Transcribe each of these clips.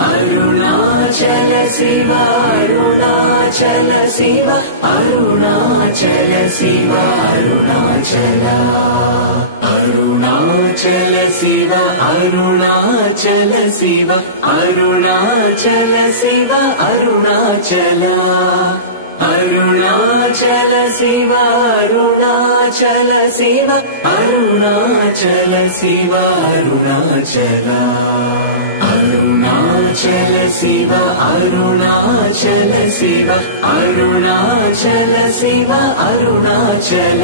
Arunachal Shiv Arunachal Shiv Arunachal Shiv Arunachal Arunachal Shiv Arunachal Shiv Arunachal Shiv Arunachal Arunachal Shiv Arunachal Shiv Arunachal Shiv Arunachal Arunachal Shiv Arunachal Shiv Arunachal Shiv Arunachal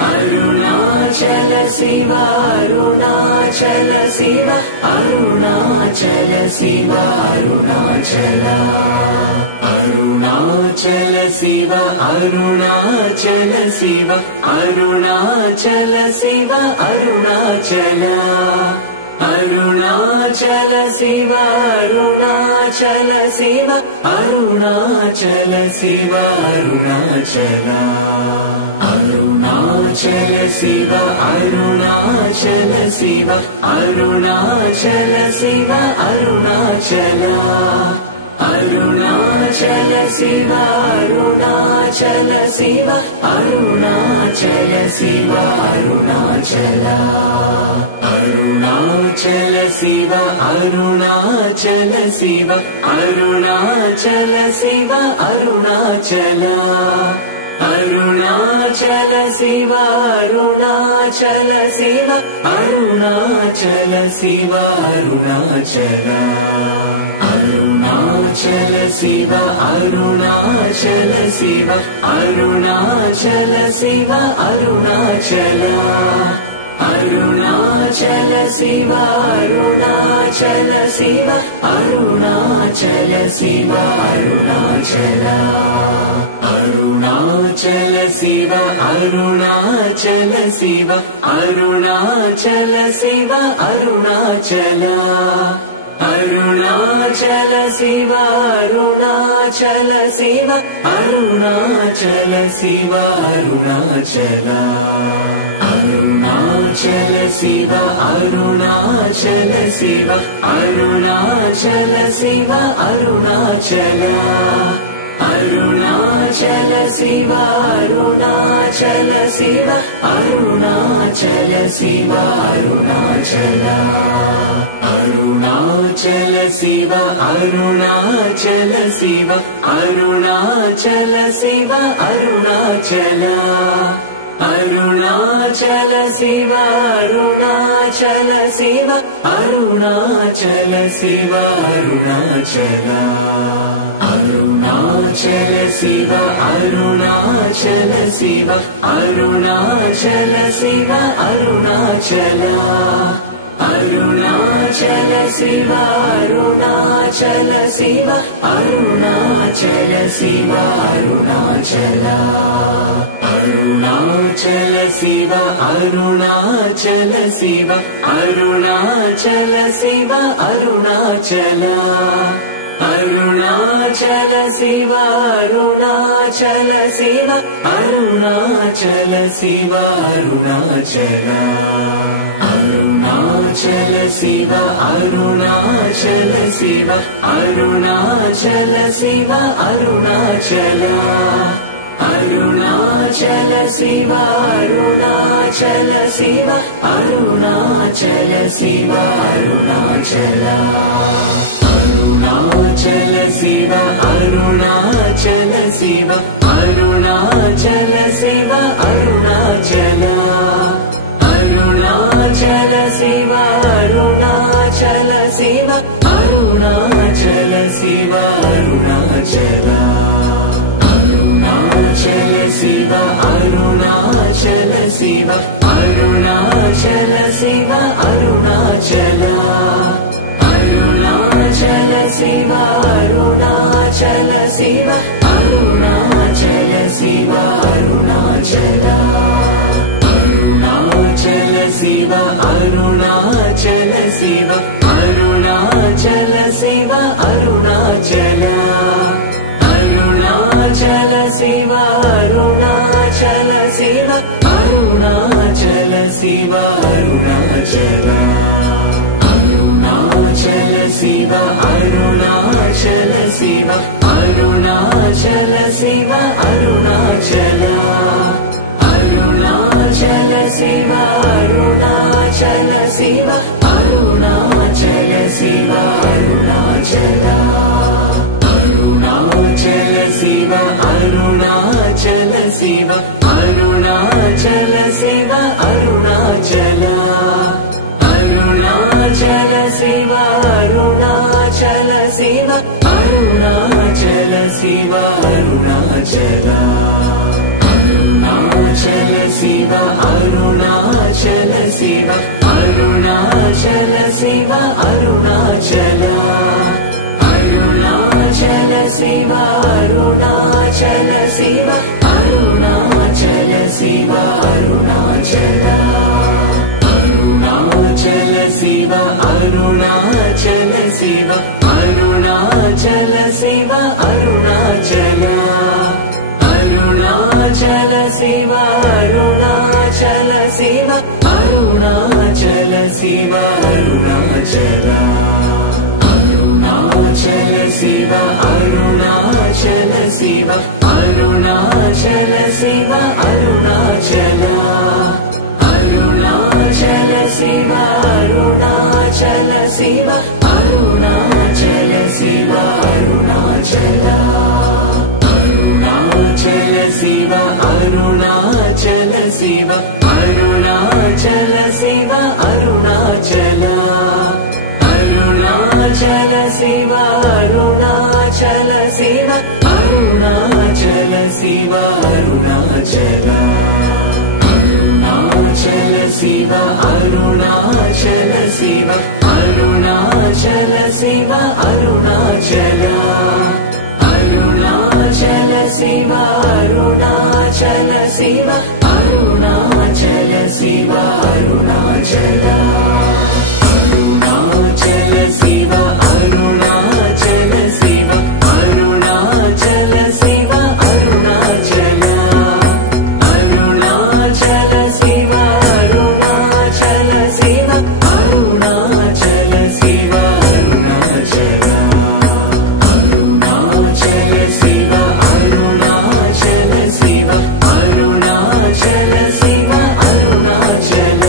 Arunachal Shiv Arunachal Shiv Arunachal Shiv Arunachal Arunachal Shiv Arunachal Shiv Arunachal Shiv Arunachal Arunachal Shiv Arunachal Shiv Arunachal Shiv Arunachal Arunachal Shiv Arunachal Shiv Arunachal Shiv Arunachal Arunachal Shiv Arunachal Shiv Arunachal Shiv Arunachal Arunachal Shiv Arunachal Shiv Arunachal Shiv Arunachal Arunachal Shiv Arunachal Shiv Arunachal Shiv Arunachal Arunachal Shiv Arunachal Shiv Arunachal Shiv Arunachal Arunachal Shiv Arunachal Shiv Arunachal Shiv Arunachal Arunachal Shiv Arunachal Shiv Arunachal Shiv Arunachal Arunachal Shiv Arunachal Shiv Arunachal Shiv Arunachal Arunachal Shiv Arunachal Shiv Arunachal Shiv Arunachal Arunachal Shiv Arunachal Shiv Arunachal Shiv Arunachal Arunachal Shiv Arunachal Shiv Arunachal Shiv Arunachal Arunachal Shiv Arunachal Shiv Arunachal Shiv Arunachal Arunachal Shiv Arunachal Shiv Arunachal Shiv Arunachal Arunachal Shiv Arunachal Shiv Arunachal Shiv Arunachal Arunachal Shiv Arunachal Shiv Arunachal Shiv Arunachal Arunachal Shiv Arunachal Shiv Arunachal Shiv Arunachal Arunachal Shiv Arunachal Shiv Arunachal Shiv Arunachal Arunachal Shiv Arunachal Shiv Arunachal Shiv Arunachal Arunachal Shiv Arunachal Shiv Arunachal Shiv Arunachal Arunachal Shiv Arunachal Shiv Arunachal Shiv Arunachal Arunachal Shiv Arunachal Shiv Arunachal Shiv Arunachal Arunachal Shiv Arunachal Shiv Arunachal Shiv Arunachal Arunachal Shiv Arunachal Shiv Arunachal Shiv Arunachal Arunachal Shiv Arunachal Shiv Arunachal Shiv Arunachal Arunachal Shiva Arunachal Arunachal Shiva Arunachal Shiva Arunachal Shiva Arunachal Arunachal Shiva Arunachal Shiva Arunachal Shiva Arunachal Arunachal Shiva Arunachal Shiva Arunachal Shiva Arunachal Arunachal Shiva Arunachal Shiva Arunachal Shiva Arunachal Arunachal Shiva Arunachal Shiva Arunachal Shiva Arunachal Arunachal Shiva Arunachal Shiva Arunachal Shiva Arunachal Arunachal Shiva Arunachal Shiva Arunachal Shiva Arunachal Arunachal Shiva Arunachal Shiva Arunachal Shiva Arunachal Arunachal Shiva Arunachal Shiva Arunachal Shiva Arunachal Arunachal Shiva Arunachal Shiva Arunachal Shiva Arunachal Arunachal Shiva Arunachal Shiva Arunachal Shiva Arunachal Arunachal Shiva Arunachal Shiva Arunachal Shiva Arunachal Arunachal Shiva Arunachal Shiva Arunachal Shiva Arunachal Arunachal Shiva Arunachal Shiva Arunachal Shiva Arunachal Arunachal Shiva Arunachal Shiva Arunachal Shiva Arunachal Arunachal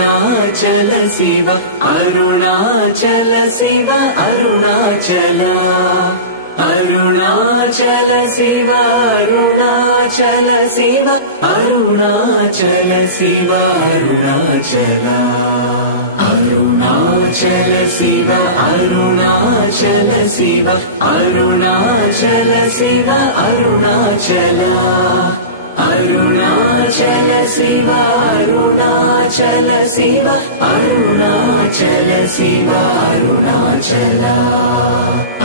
Arunachal Shiva Arunachal Shiva Arunachal Arunachal Shiva Arunachal Shiva Arunachal Shiva Arunachal Arunachal Shiva Arunachal Shiva Arunachal Shiva Arunachal Arunachal Shiva Arunachal Shiva Arunachal Shiva Arunachal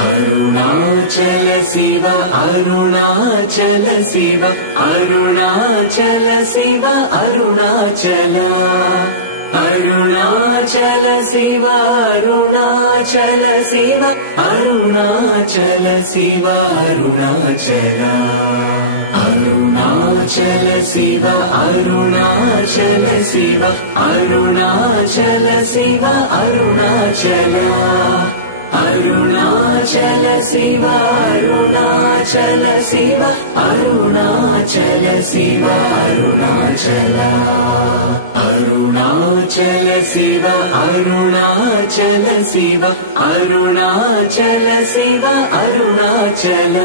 Arunachal Shiva Arunachal Shiva Arunachal Shiva Arunachal Arunachal Shiva Arunachal Shiva Arunachal Shiva Arunachal Arunachal Shiva Arunachal Shiva Arunachal Shiva Arunachal Arunachal Shiva Arunachal Shiva Arunachal Shiva Arunachal Arunachal Shiva Arunachal Shiva Arunachal Shiva Arunachal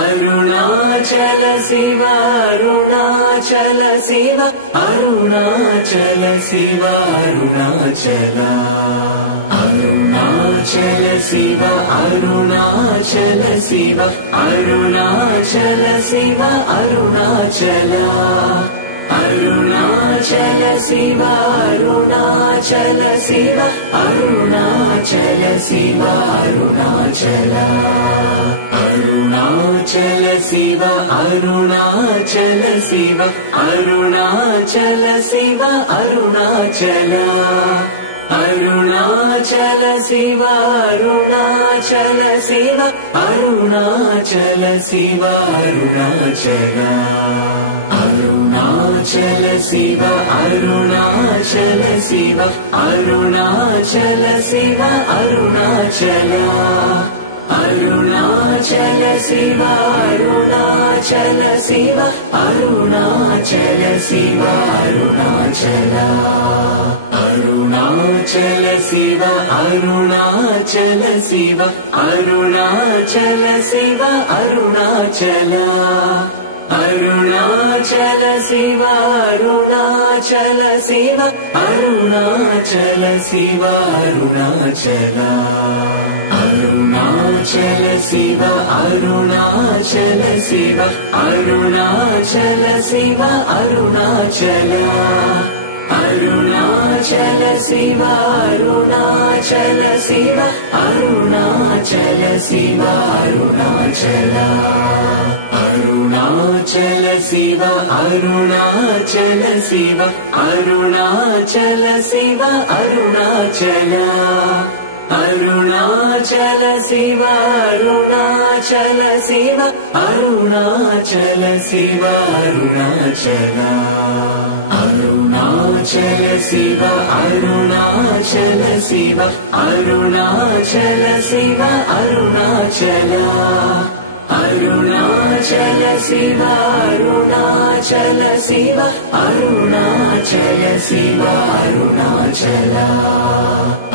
Arunachal Shiva Arunachal Shiva Arunachal Shiva Arunachal Arunachal Shiva Arunachal Shiva Arunachal Shiva Arunachal Arunachal Shiva Arunachal Shiva Arunachal Shiva Arunachal Arunachal Shiva Arunachal Shiva Arunachal Shiva Arunachal Arunachal Shiva Arunachal Shiva Arunachal Shiva Arunachal Arunachal Shiva Arunachal Shiva Arunachal Shiva Arunachal Arunachal Shiva Arunachal Shiva Arunachal Shiva Arunachal Arunachal Shiva Arunachal Shiva Arunachal Shiva Arunachal Arunachal Shiva Arunachal Shiva Arunachal Shiva Arunachal Arunachal Shiva Arunachal Shiva Arunachal Shiva Arunachal Arunachal Shiva Arunachal Shiva Arunachal Shiva Arunachal Arunachal Shiva Arunachal Shiva Arunachal Shiva Arunachal Arunachal Shiva Arunachal Shiva Arunachal Shiva Arunachal Arunachal Shiva Arunachal Shiva Arunachal Shiva Arunachal Arunachal Shiva Arunachal Shiva Arunachal Shiva Arunachal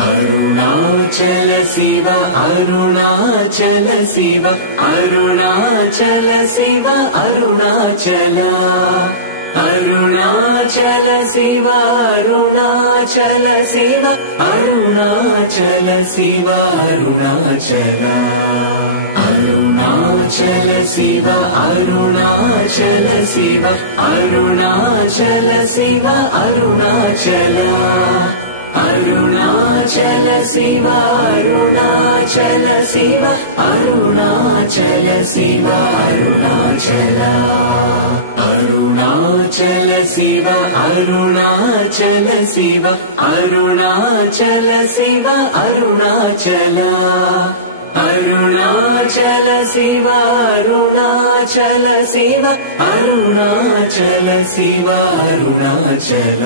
Arunachal Shiva Arunachal Shiva Arunachal Shiva Arunachal Arunachal Shiva Arunachal Shiva Arunachal Shiva Arunachal Arunachal Shiva Arunachal Shiva Arunachal Shiva Arunachal Arunachal Shiva Arunachal Shiva Arunachal Shiva Arunachal Arunachal Shiva Arunachal Shiva Arunachal Shiva Arunachal Arunachal Shiva Arunachal Shiva Arunachal Shiva Arunachal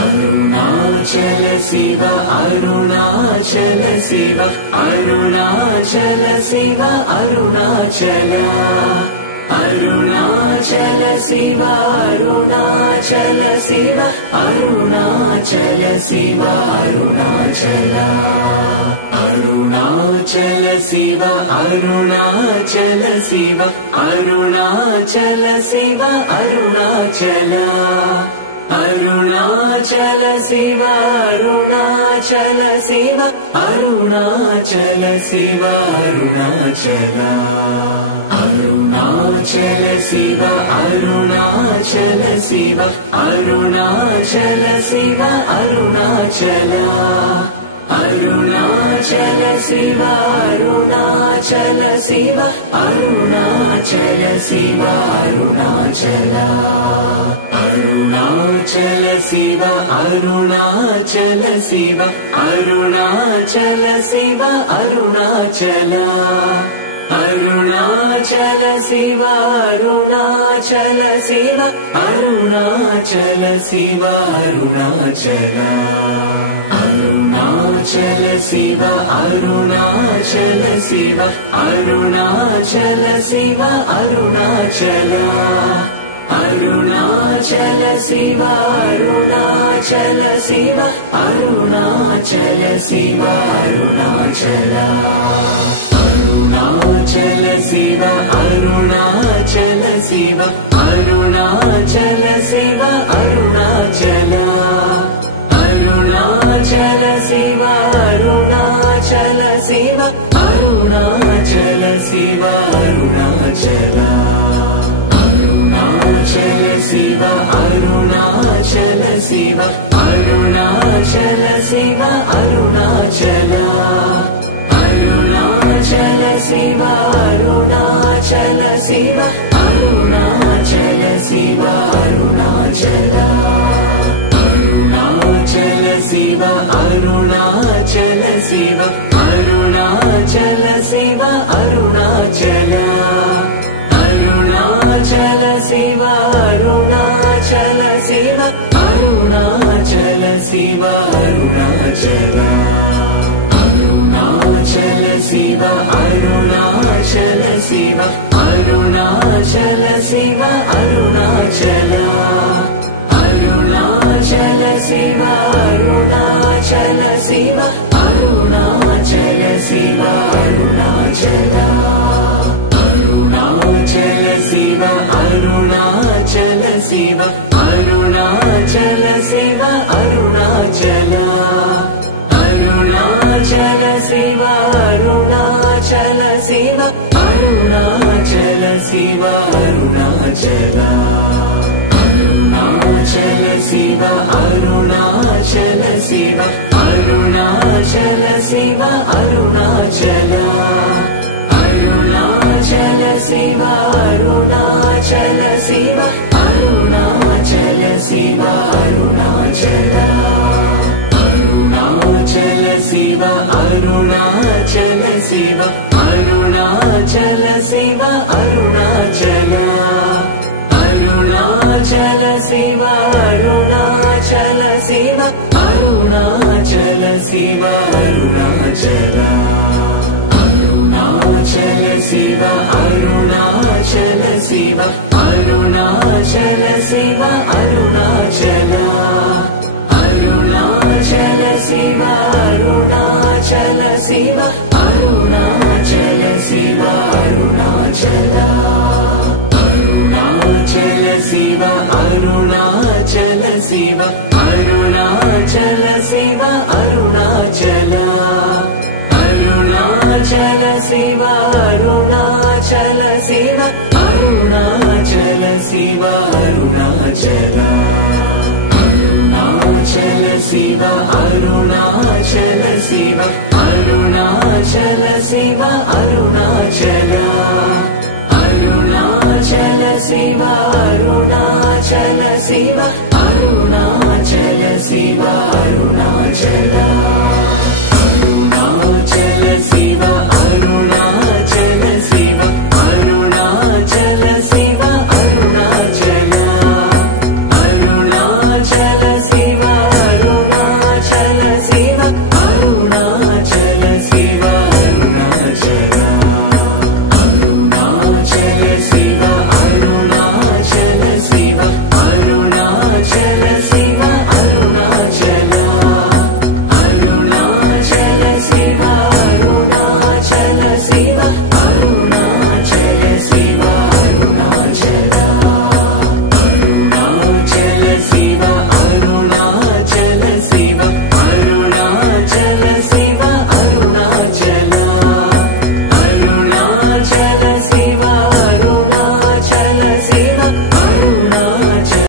Arunachal Shiva Arunachal Shiva Arunachal Shiva Arunachal Arunachal Shiv Arunachal Shiv Arunachal Shiv Arunachal Arunachal Shiv Arunachal Shiv Arunachal Shiv Arunachal Arunachal Shiv Arunachal Shiv Arunachal Shiv Arunachal Arunachal Shiv Arunachal Shiv Arunachal Shiv Arunachal Arunachal Shiv Arunachal Shiv Arunachal Shiv Arunachal Arunachal Shiv Arunachal Shiv Arunachal Shiv Arunachal Arunachal Shiv Arunachal Shiv Arunachal Shiv Arunachal Arunachal Shiv Arunachal Shiv Arunachal Shiv Arunachal Arunachal Shiv Arunachal Shiv Arunachal Shiv Arunachal Arunachal Shiv Arunachal Shiv Arunachal Shiv Arunachal Arunachal Shiv Arunachal Shiv Arunachal Shiv Arunachal Arunachal Shiv Arunachal Shiv Arunachal Shiv Arunachal Arunachal Shiv Arunachal Shiv Arunachal Shiv Arunachal Arunachal Shiv Arunachal Shiv Arunachal Shiv Arunachal Arunachal Shiv Arunachal Shiv Arunachal Shiv Arunachal Arunachal Shiv Arunachal Shiv Arunachal Shiv Arunachal Arunachal Shiv Arunachal Shiv Arunachal Shiv Arunachal Arunachal Shiv Arunachal Shiv Arunachal Shiv Arunachal Arunachal Shiv Arunachal Shiv Arunachal Shiv Arunachal Arunachal Shiv Arunachal Shiv Arunachal Shiv Arunachal Arunachal Shiv Arunachal Shiv Arunachal Shiv Arunachal Arunachal Shiv Arunachal Shiv Arunachal Shiv Arunachal Arunachal Shiv Arunachal Shiv Arunachal Shiv Arunachal Arunachal Shiv Arunachal Shiv Arunachal Shiv Arunachal Arunachal Shiv Arunachal Shiv Arunachal Shiv Arunachal Arunachal Shiv Arunachal Shiv Arunachal Shiv Arunachal Arunachal Shiv Arunachal Shiv Arunachal Shiv Arunachal Arunachal Shiv Arunachal Shiv Arunachal Shiv Arunachal Arunachal Shiv Arunachal Shiv Arunachal Shiv Arunachal